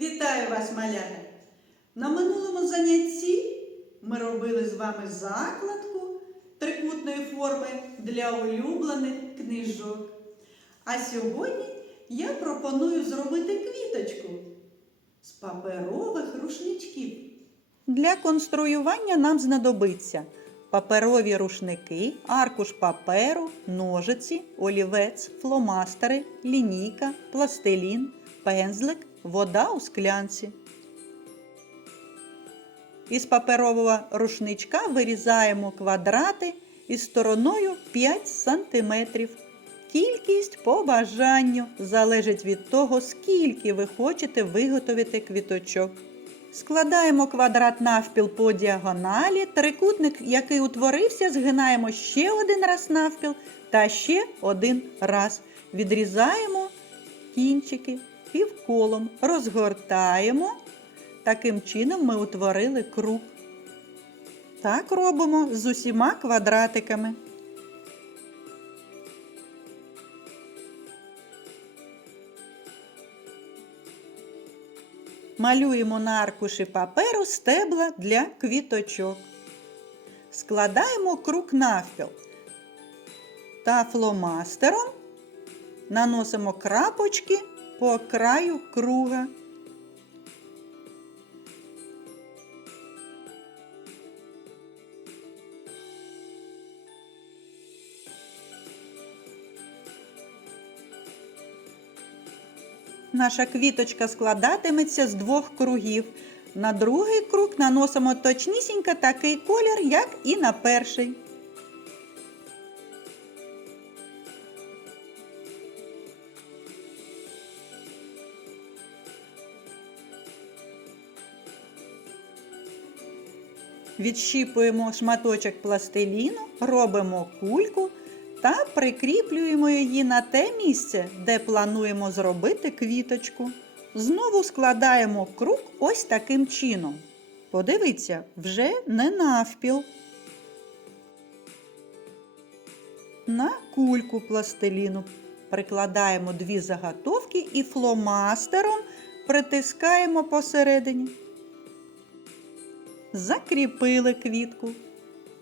Вітаю вас, малята! На минулому занятті ми робили з вами закладку трикутної форми для улюблених книжок. А сьогодні я пропоную зробити квіточку з паперових рушничків. Для конструювання нам знадобиться паперові рушники, аркуш паперу, ножиці, олівець, фломастери, лінійка, пластилін, пензлик, вода у склянці. Із паперового рушничка вирізаємо квадрати із стороною 5 см. Кількість по бажанню залежить від того, скільки ви хочете виготовити квіточок. Складаємо квадрат навпіл по діагоналі, трикутник, який утворився, згинаємо ще один раз навпіл та ще один раз. Відрізаємо кінчики півколом, розгортаємо. Таким чином ми утворили круг. Так робимо з усіма квадратиками. Малюємо на аркуші паперу стебла для квіточок. Складаємо круг навпіл та фломастером наносимо крапочки по краю круга. Наша квіточка складатиметься з двох кругів. На другий круг наносимо точнісінько такий колір, як і на перший. Відщіпуємо шматочок пластиліну, робимо кульку та прикріплюємо її на те місце, де плануємо зробити квіточку. Знову складаємо круг ось таким чином. Подивіться, вже не навпіл. На кульку пластиліну прикладаємо дві заготовки і фломастером притискаємо посередині. Закріпили квітку.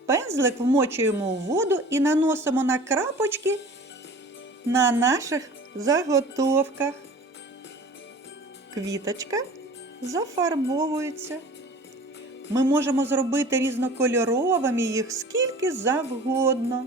Пензлик вмочуємо у воду і наносимо на крапочки на наших заготовках. Квіточка зафарбовується. Ми можемо зробити різнокольоровими їх скільки завгодно.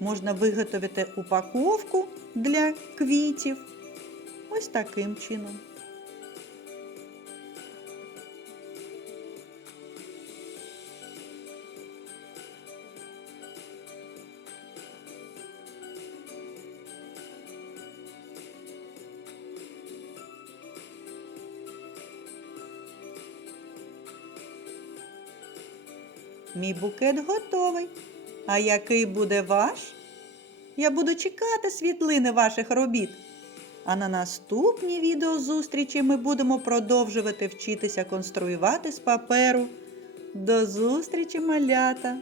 Можна виготовити упаковку для квітів. Ось таким чином. Мій букет готовий. А який буде ваш? Я буду чекати світлини ваших робіт. А на наступній відеозустрічі ми будемо продовжувати вчитися конструювати з паперу. До зустрічі, малята!